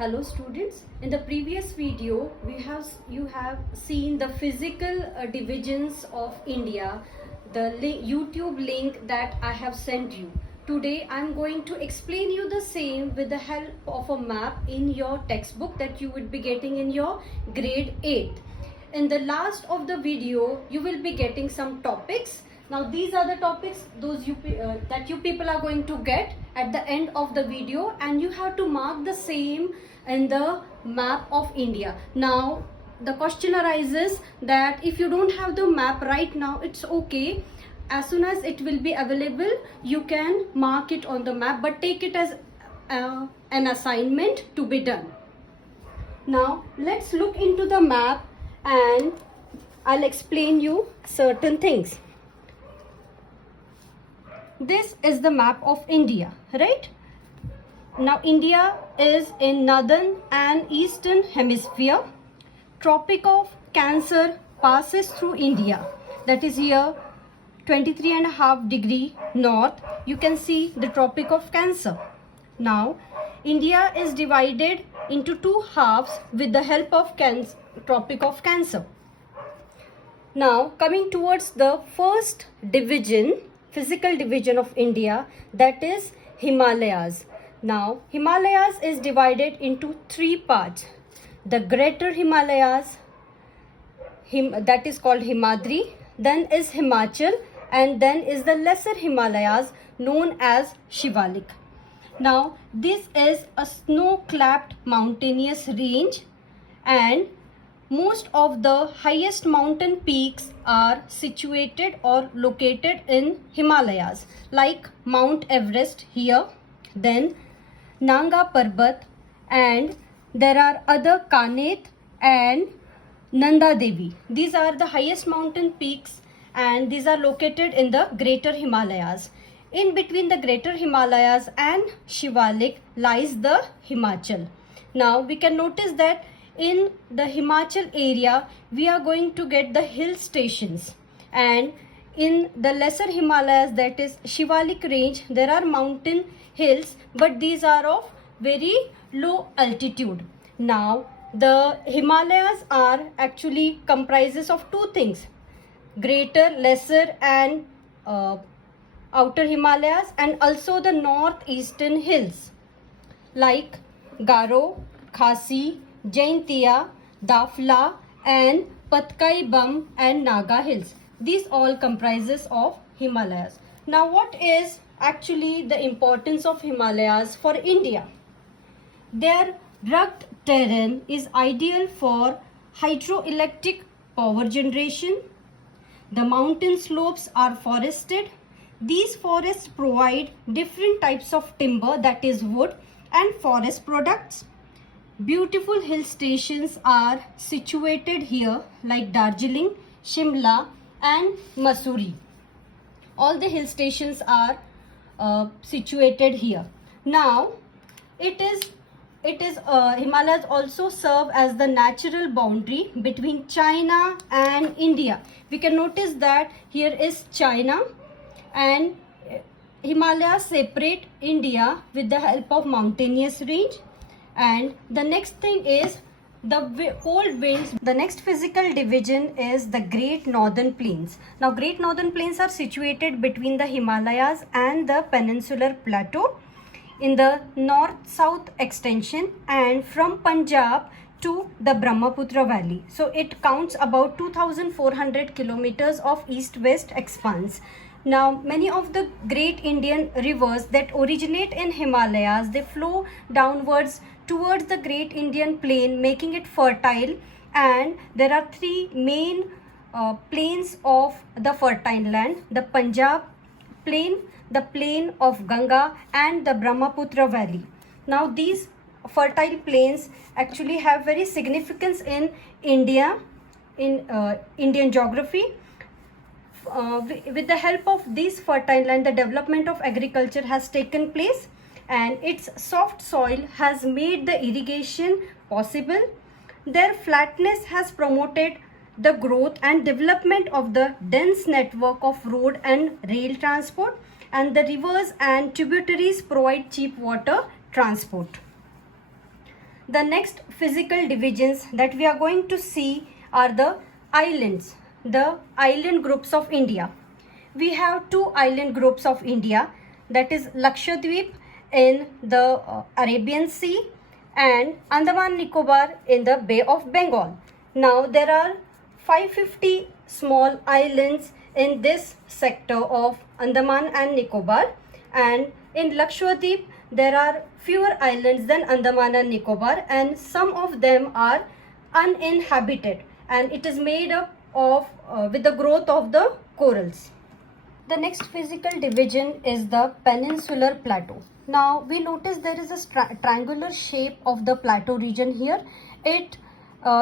Hello students, in the previous video you have seen the physical divisions of India, the YouTube link that I have sent you. Today I am going to explain you the same with the help of a map in your textbook that you would be getting in your grade 8. In the last of the video you will be getting some topics. Now these are the topics that you people are going to get at the end of the video, and you have to mark the same in the map of India. Now the question arises that if you don't have the map right now, it's okay. As soon as it will be available, you can mark it on the map, but take it as an assignment to be done. Now let's look into the map and I'll explain you certain things. This is the map of India, right? Now India is in northern and eastern hemisphere. Tropic of Cancer passes through India. That is here 23.5 degree north. You can see the Tropic of Cancer. Now India is divided into two halves with the help of Tropic of Cancer. Now coming towards the first division, physical division of India, that is Himalayas. Now Himalayas is divided into three parts. The Greater Himalayas, that is called Himadri, then is Himachal, and then is the Lesser Himalayas known as Shivalik. Now this is a snow-capped mountainous range, and most of the highest mountain peaks are situated or located in Himalayas, like Mount Everest here, then Nanga Parbat, and there are other Kanet and Nanda Devi. These are the highest mountain peaks, and these are located in the Greater Himalayas. In between the Greater Himalayas and Shivalik lies the Himachal. Now we can notice that in the Himachal area we are going to get the hill stations, and in the Lesser Himalayas, that is Shivalik range, there are mountain hills, but these are of very low altitude. Now the Himalayas are actually comprises of two things: Greater, Lesser and Outer Himalayas, and also the northeastern hills like Garo, Khasi, Jaintia, Dafla and Patkai Bum and Naga hills. These all comprises of Himalayas. Now what is actually the importance of Himalayas for India? Their rugged terrain is ideal for hydroelectric power generation. The mountain slopes are forested. These forests provide different types of timber, that is wood, and forest products. Beautiful hill stations are situated here like Darjeeling, Shimla and Mussoorie. All the hill stations are situated here. Now Himalayas also serve as the natural boundary between China and India. We can notice that here is China, and Himalayas separate India with the help of mountainous range. And the next thing is the cold winds. The next physical division is the Great Northern Plains. Now Great Northern Plains are situated between the Himalayas and the Peninsular Plateau in the north-south extension, and from Punjab to the Brahmaputra Valley. So it counts about 2,400 kilometers of east-west expanse. Now many of the great Indian rivers that originate in Himalayas, they flow downwards towards the Great Indian Plain, making it fertile, and there are three main plains of the fertile land: the Punjab plain, the plain of Ganga and the Brahmaputra Valley. Now these fertile plains actually have very significance in India, in Indian geography. With the help of this fertile land, the development of agriculture has taken place, and its soft soil has made the irrigation possible. Their flatness has promoted the growth and development of the dense network of road and rail transport, and the rivers and tributaries provide cheap water transport. The next physical divisions that we are going to see are the islands, the island groups of India. We have two island groups of India, that is Lakshadweep in the Arabian Sea and Andaman Nicobar in the Bay of Bengal. Now there are 550 small islands in this sector of Andaman and Nicobar, and in Lakshadweep there are fewer islands than Andaman and Nicobar, and some of them are uninhabited, and it is made up of with the growth of the corals. The next physical division is the Peninsular Plateau. Now we notice there is a triangular shape of the plateau region here. It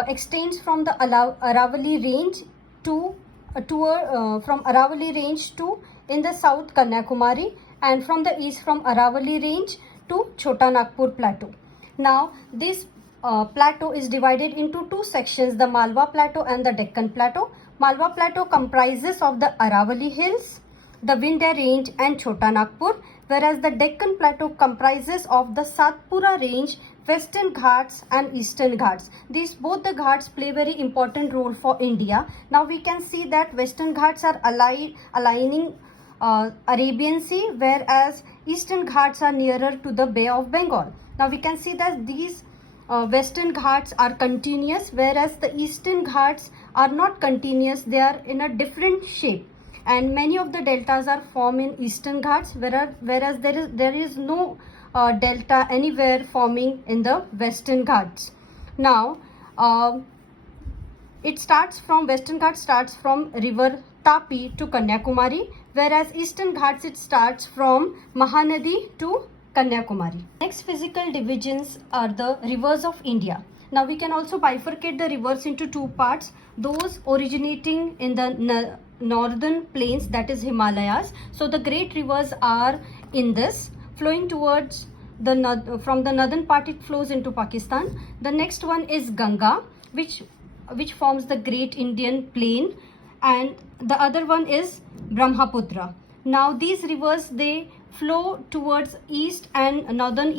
extends from the Aravalli range to from Aravalli range to in the south Kanyakumari, and from the east from Aravalli range to Chota Nagpur Plateau. Now this plateau is divided into two sections, the Malwa Plateau and the Deccan Plateau. Malwa Plateau comprises of the Aravalli Hills, the Vindhya Range and Chota Nagpur, whereas the Deccan Plateau comprises of the Satpura Range, Western Ghats and Eastern Ghats. These both the Ghats play very important role for India. Now we can see that Western Ghats are aligning Arabian Sea, whereas Eastern Ghats are nearer to the Bay of Bengal. Now we can see that these Western Ghats are continuous, whereas the Eastern Ghats are not continuous, they are in a different shape, and many of the deltas are formed in Eastern Ghats, whereas there is no delta anywhere forming in the Western Ghats. Now Western Ghats starts from river Tapi to Kanyakumari, whereas Eastern Ghats it starts from Mahanadi to Kanyakumari. Next physical divisions are the rivers of India. Now we can also bifurcate the rivers into two parts, those originating in the northern plains, that is Himalayas. So the great rivers are in this, flowing towards from the northern part it flows into Pakistan. The next one is Ganga, which forms the great Indian plain, and the other one is Brahmaputra. Now these rivers, they flow towards east and northern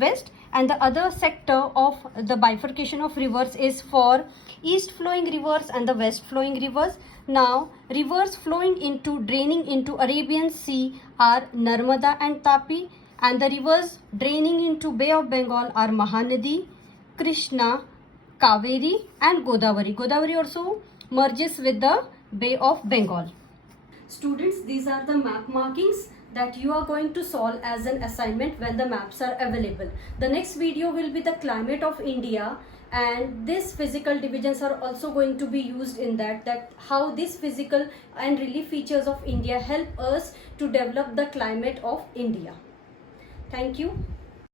west, and the other sector of the bifurcation of rivers is for east flowing rivers and the west flowing rivers. Now rivers draining into Arabian Sea are Narmada and Tapi, and the rivers draining into Bay of Bengal are Mahanadi, Krishna, Kaveri and Godavari. Godavari also merges with the Bay of Bengal. Students, these are the map markings that you are going to solve as an assignment when the maps are available. The next video will be the climate of India, and these physical divisions are also going to be used in that how these physical and relief features of India help us to develop the climate of India. Thank you.